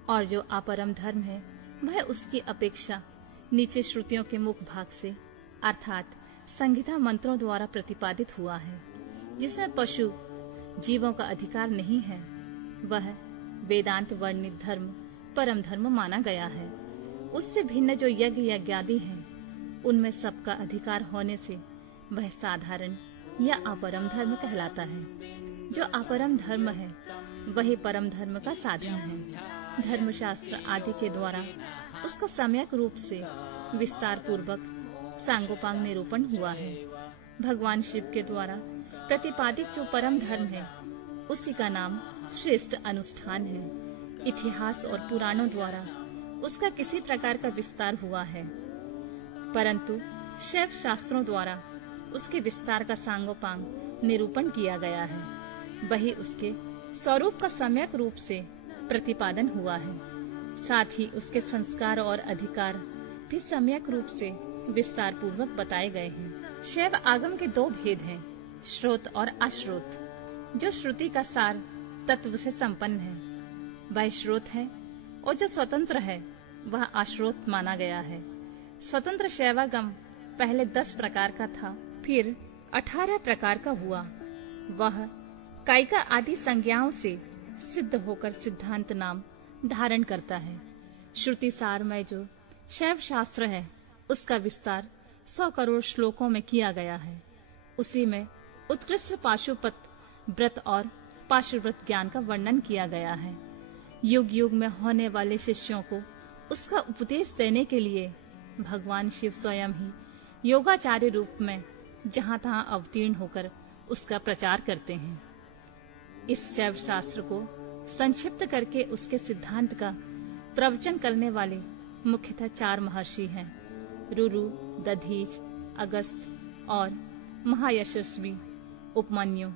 और जो अपरम धर्म है, वह उसकी अपेक्षा नीचे श्रुतियों के मुख भाग से अर्थात संहिता मंत्रों द्वारा प्रतिपादित हुआ है। जिसमें पशु जीवों का अधिकार नहीं है, वह वेदांत वर्णित धर्म परम धर्म माना गया है। उससे भिन्न जो यज्ञ यज्ञादि हैं, उनमें सबका अधिकार होने से वह साधारण या अपरम धर्म कहलाता है। जो अपरम धर्म है, वही परम धर्म का साधन है। धर्मशास्त्र आदि के द्वारा उसका सम्यक रूप से विस्तार पूर्वक सांगोपांग निरूपण हुआ है। भगवान शिव के द्वारा प्रतिपादित जो परम धर्म है, उसी का नाम श्रेष्ठ अनुष्ठान है। इतिहास और पुराणों द्वारा उसका किसी प्रकार का विस्तार हुआ है, परंतु शैव शास्त्रों द्वारा उसके विस्तार का सांगोपांग निरूपण किया गया है। वही उसके स्वरूप का सम्यक रूप से प्रतिपादन हुआ है। साथ ही उसके संस्कार और अधिकार भी सम्यक रूप से विस्तार पूर्वक बताए गए हैं। शैव आगम के 2 भेद हैं, श्रोत और अश्रोत। जो श्रुति का सार तत्व से संपन्न है, वह श्रोत है, और जो स्वतंत्र है, वह अश्रोत माना गया है। स्वतंत्र शैवागम पहले 10 प्रकार का था, फिर 18 प्रकार का हुआ। वह कायिका आदि संज्ञाओं से सिद्ध होकर सिद्धांत नाम धारण करता है। श्रुति सार में जो शैव शास्त्र है, उसका विस्तार 100 करोड़ श्लोकों में किया गया है। उसी में उत्कृष्ट पाशुपत व्रत और पाशुव्रत ज्ञान का वर्णन किया गया है। युग युग में होने वाले शिष्यों को उसका उपदेश देने के लिए भगवान शिव स्वयं ही योगाचार्य रूप में जहाँ तहाँ अवतीर्ण होकर उसका प्रचार करते हैं। इस शैव शास्त्र को संक्षिप्त करके उसके सिद्धांत का प्रवचन करने वाले मुख्यतः 4 महर्षि हैं, रुरु, दधीच, अगस्त्य और महायशस्वी उपमन्यु।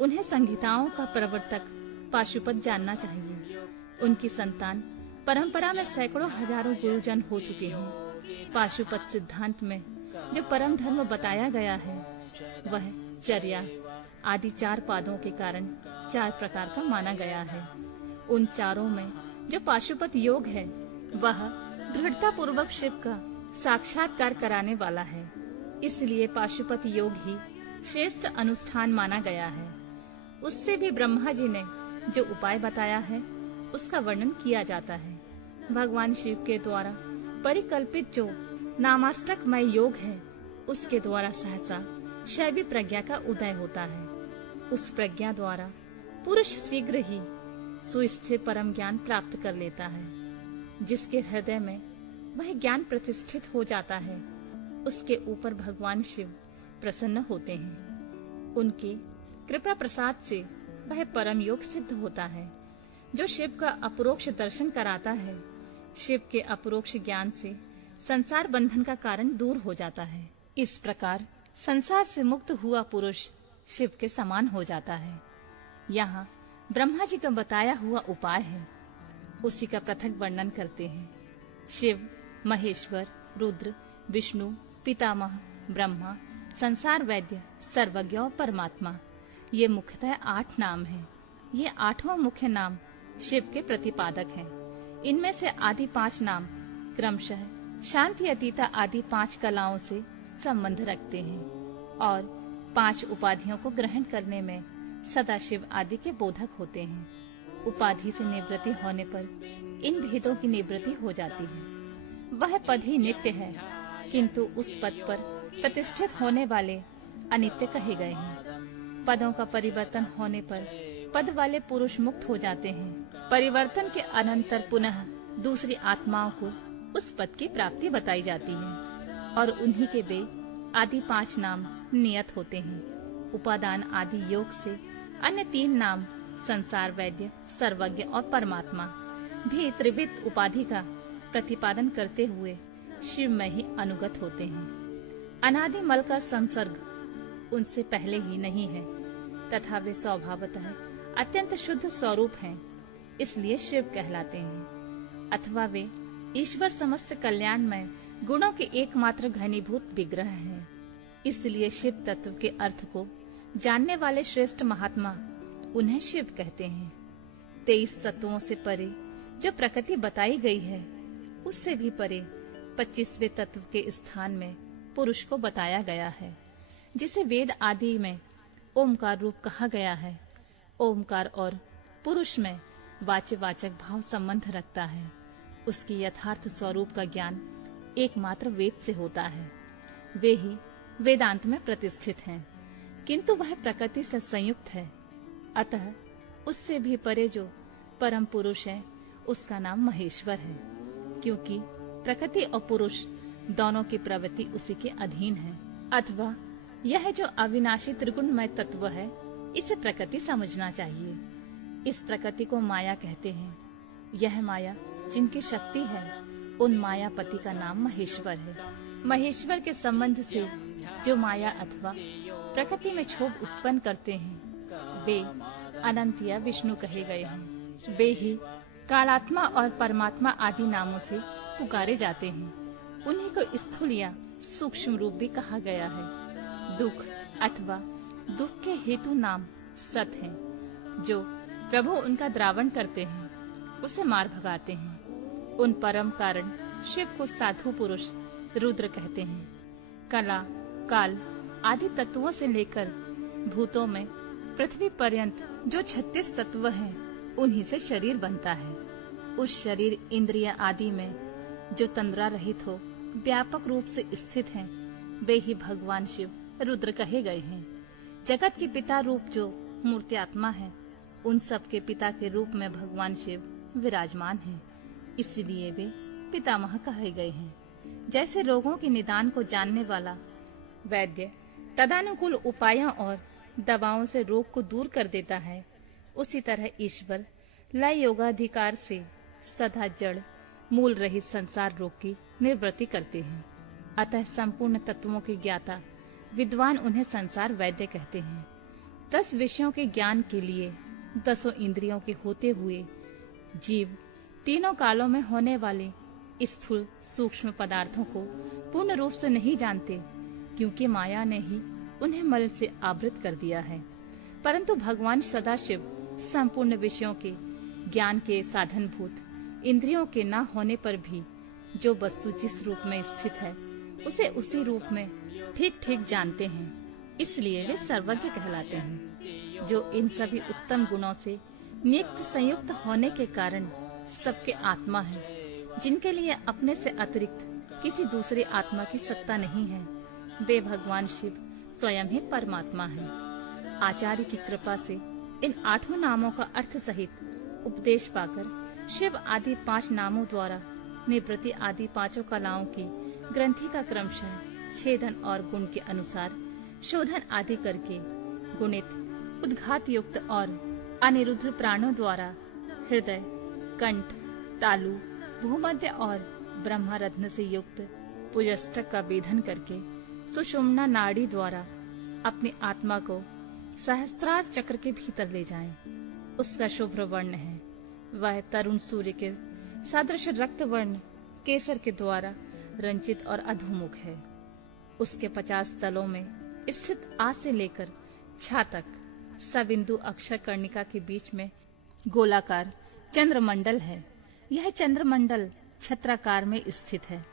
उन्हें संहिताओं का प्रवर्तक पाशुपत जानना चाहिए। उनकी संतान परंपरा में सैकड़ों हजारों गुरुजन हो चुके हैं। पाशुपत सिद्धांत में जो परम धर्म बताया गया है वह चर्या आदि 4 पादों के कारण 4 प्रकार का माना गया है। उन चारों में जो पाशुपत योग है वह दृढ़ता पूर्वक शिव का साक्षात्कार कराने वाला है। इसलिए पाशुपत योग ही श्रेष्ठ अनुष्ठान माना गया है। उससे भी ब्रह्मा जी ने जो उपाय बताया है उसका वर्णन किया जाता है। भगवान शिव के द्वारा परिकल्पित जो नामाष्टकमय योग है उसके द्वारा सहसा शैवी प्रज्ञा का उदय होता है। उस प्रज्ञा द्वारा पुरुष शीघ्र ही सुस्थिर परम ज्ञान प्राप्त कर लेता है। जिसके हृदय में वह ज्ञान प्रतिष्ठित हो जाता है उसके ऊपर भगवान शिव प्रसन्न होते हैं। उनके कृपा प्रसाद से वह परम योग सिद्ध होता है जो शिव का अपरोक्ष दर्शन कराता है। शिव के अपरोक्ष ज्ञान से संसार बंधन का कारण दूर हो जाता है। इस प्रकार संसार से मुक्त हुआ पुरुष शिव के समान हो जाता है। यहाँ ब्रह्मा जी का बताया हुआ उपाय है, उसी का पृथक वर्णन करते हैं। शिव, महेश्वर, रुद्र, विष्णु, पितामह, ब्रह्मा, संसार वैद्य, सर्वज्ञ और परमात्मा, ये मुख्यतः 8 नाम हैं। ये 8वां मुख्य नाम शिव के प्रतिपादक हैं। इनमें से आदि 5 नाम क्रमशः शांति अतीता आदि 5 कलाओं से संबंध रखते हैं और 5 उपाधियों को ग्रहण करने में सदाशिव आदि के बोधक होते हैं। उपाधि से निवृत्ति होने पर इन भेदों की निवृत्ति हो जाती है। वह पद ही नित्य है, किंतु उस पद पर प्रतिष्ठित होने वाले अनित्य कहे गए हैं। पदों का परिवर्तन होने पर पद वाले पुरुष मुक्त हो जाते हैं। परिवर्तन के अनंतर पुनः दूसरी आत्माओं को उस पद की प्राप्ति बताई जाती है और उन्हीं के वे आदि 5 नाम नियत होते हैं। उपादान आदि योग से अन्य 3 नाम संसार वैद्य, सर्वज्ञ और परमात्मा भी त्रिविध उपाधि का प्रतिपादन करते हुए शिव में ही अनुगत होते हैं। अनादि मल का संसर्ग उनसे पहले ही नहीं है तथा वे स्वभावतः अत्यंत शुद्ध स्वरूप हैं, इसलिए शिव कहलाते हैं। अथवा वे ईश्वर समस्त कल्याण में गुणों के एकमात्र घनीभूत विग्रह हैं। इसलिए शिव तत्व के अर्थ को जानने वाले श्रेष्ठ महात्मा उन्हें शिव कहते हैं। 23 तत्वों से परे जो प्रकृति बताई गई है उससे भी परे 25वें तत्व के स्थान में पुरुष को बताया गया है, जिसे वेद आदि में ओमकार रूप कहा गया है। ओमकार और पुरुष में वाच्यवाचक भाव संबंध रखता है। उसकी यथार्थ स्वरूप का ज्ञान एकमात्र वेद से होता है। वे ही वेदांत में प्रतिष्ठित हैं, किंतु वह प्रकृति से संयुक्त है। अतः उससे भी परे जो परम पुरुष है उसका नाम महेश्वर है, क्योंकि प्रकृति और पुरुष दोनों की प्रवृत्ति उसी के अधीन है। अथवा यह जो अविनाशी त्रिगुणमय तत्व है इसे प्रकृति समझना चाहिए। इस प्रकृति को माया कहते हैं। यह माया जिनकी शक्ति है उन मायापति का नाम महेश्वर है। महेश्वर के संबंध से जो माया अथवा प्रकृति में क्षोभ उत्पन्न करते हैं वे अनंत या विष्णु कहे गए हैं। वे ही कालात्मा और परमात्मा आदि नामों से पुकारे जाते हैं। उन्हीं को स्थूल या सूक्ष्म रूप भी कहा गया है। दुख अथवा दुख के हेतु नाम सत हैं, जो प्रभु उनका द्रावण करते हैं, उसे मार भगाते हैं। उन परम कारण शिव को साधु पुरुष रुद्र कहते हैं। कला, काल आदि तत्वों से लेकर भूतों में पृथ्वी पर्यंत जो 36 तत्व हैं, उन्हीं से शरीर बनता है। उस शरीर इंद्रिय आदि में जो तंद्रा रहित हो व्यापक रूप से स्थित हैं, वे ही भगवान शिव रुद्र कहे गए हैं। जगत के पिता रूप जो मूर्त्यात्मा है, उन सब के पिता के रूप में भगवान शिव विराजमान हैं। इसलिए वे पितामह कहे गए हैं। जैसे रोगों के निदान को जानने वाला वैद्य तदानुकूल उपायों और दवाओं से रोग को दूर कर देता है, उसी तरह ईश्वर लय योगाधिकार से सदा जड़ मूल रहित संसार रोग की निवृत्ति करते हैं। अतः संपूर्ण तत्वों के ज्ञाता विद्वान उन्हें संसार वैद्य कहते हैं। 10 विषयों के ज्ञान के लिए 10 इंद्रियों के होते हुए जीव तीनों कालों में होने वाले स्थूल सूक्ष्म पदार्थों को पूर्ण रूप से नहीं जानते, क्योंकि माया ने ही उन्हें मल से आवृत कर दिया है। परंतु भगवान सदाशिव संपूर्ण विषयों के ज्ञान के साधनभूत इंद्रियों के न होने पर भी जो वस्तु जिस रूप में स्थित है उसे उसी रूप में ठीक ठीक जानते हैं। इसलिए वे सर्वज्ञ कहलाते हैं। जो इन सभी उत्तम गुणों से नियुक्त संयुक्त होने के कारण सबके आत्मा है, जिनके लिए अपने से अतिरिक्त किसी दूसरे आत्मा की सत्ता नहीं है, वे भगवान शिव स्वयं ही परमात्मा है। आचार्य की कृपा से इन 8 नामों का अर्थ सहित उपदेश पाकर शिव आदि 5 नामों द्वारा निवृत्ति आदि 5 कलाओं की ग्रंथि का क्रमशः छेदन और गुण के अनुसार शोधन आदि करके गुणित उद्घात युक्त और अनिरुद्ध प्राणों द्वारा हृदय, कंठ, तालु, भूमध्य और ब्रह्मरत्न से युक्त पुजष्टक का वेधन करके सुषुम्ना नाड़ी द्वारा अपनी आत्मा को सहस्त्रार चक्र के भीतर ले जाएं। उसका शुभ्र वर्ण है, वह तरुण सूर्य के सदृश रक्त वर्ण केसर के द्वारा रंचित और अधोमुख है। उसके 50 तलों में स्थित आ से लेकर छा तक सबिंदु अक्षर कर्णिका के बीच में गोलाकार चंद्रमंडल है। यह चंद्रमंडल छत्राकार में स्थित है।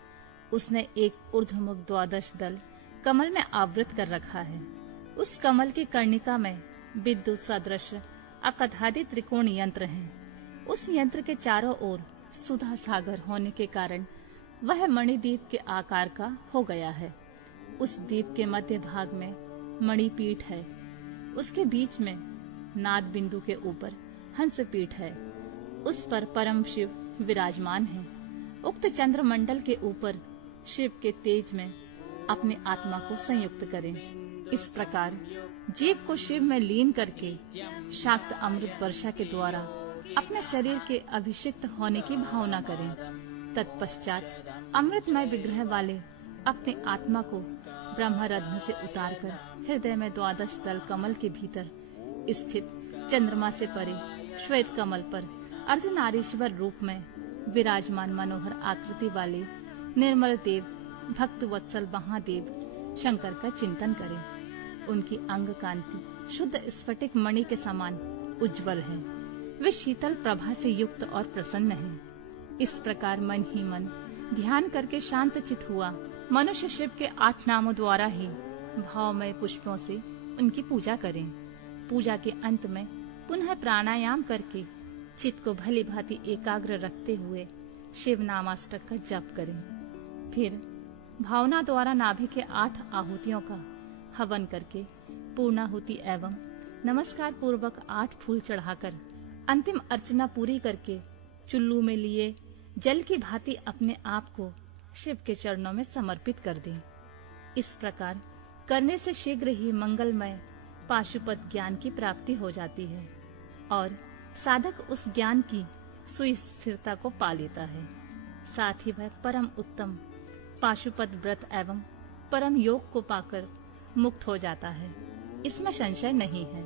उसने एक ऊर्ध्वमुख 12 दल कमल में आवृत कर रखा है। उस कमल की कर्णिका में विद्युत सदृश अकधादि त्रिकोण यंत्र हैं। उस यंत्र के चारों ओर सुधा सागर होने के कारण वह मणिद्वीप के आकार का हो गया है। उस द्वीप के मध्य भाग में मणिपीठ है। उसके बीच में नाद बिंदु के ऊपर हंसपीठ है। उस पर परम शिव विराजमान है। उक्त चंद्रमंडल के ऊपर शिव के तेज में अपने आत्मा को संयुक्त करें। इस प्रकार जीव को शिव में लीन करके शाक्त अमृत वर्षा के द्वारा अपने शरीर के अभिषिक्त होने की भावना करें। तत्पश्चात अमृतमय विग्रह वाले अपने आत्मा को ब्रह्मरत्न से उतारकर हृदय में 12 दल कमल के भीतर स्थित चंद्रमा से परे श्वेत कमल पर अर्धनारीश्वर रूप में विराजमान मनोहर आकृति वाले निर्मल देव भक्त वत्सल महादेव शंकर का चिंतन करें। उनकी अंग कांति शुद्ध स्फटिक मणि के समान उज्जवल है। वे शीतल प्रभा से युक्त और प्रसन्न हैं। इस प्रकार मन ही मन ध्यान करके शांत चित हुआ मनुष्य शिव के 8 नामों द्वारा ही भावमय पुष्पों से उनकी पूजा करें। पूजा के अंत में पुनः प्राणायाम करके चित्त को भली भांति एकाग्र रखते हुए शिव नामाष्टक का जप करें। फिर भावना द्वारा नाभि के 8 आहुतियों का हवन करके पूर्णाहुति एवं नमस्कार पूर्वक 8 फूल चढ़ाकर अंतिम अर्चना पूरी करके चुल्लू में लिए जल की भांति अपने आप को शिव के चरणों में समर्पित कर दें। इस प्रकार करने से शीघ्र ही मंगलमय पाशुपत ज्ञान की प्राप्ति हो जाती है और साधक उस ज्ञान की सुस्थिरता को पा लेता है। साथ ही वह परम उत्तम पाशुपत व्रत एवं परम योग को पाकर मुक्त हो जाता है। इसमें संशय नहीं है।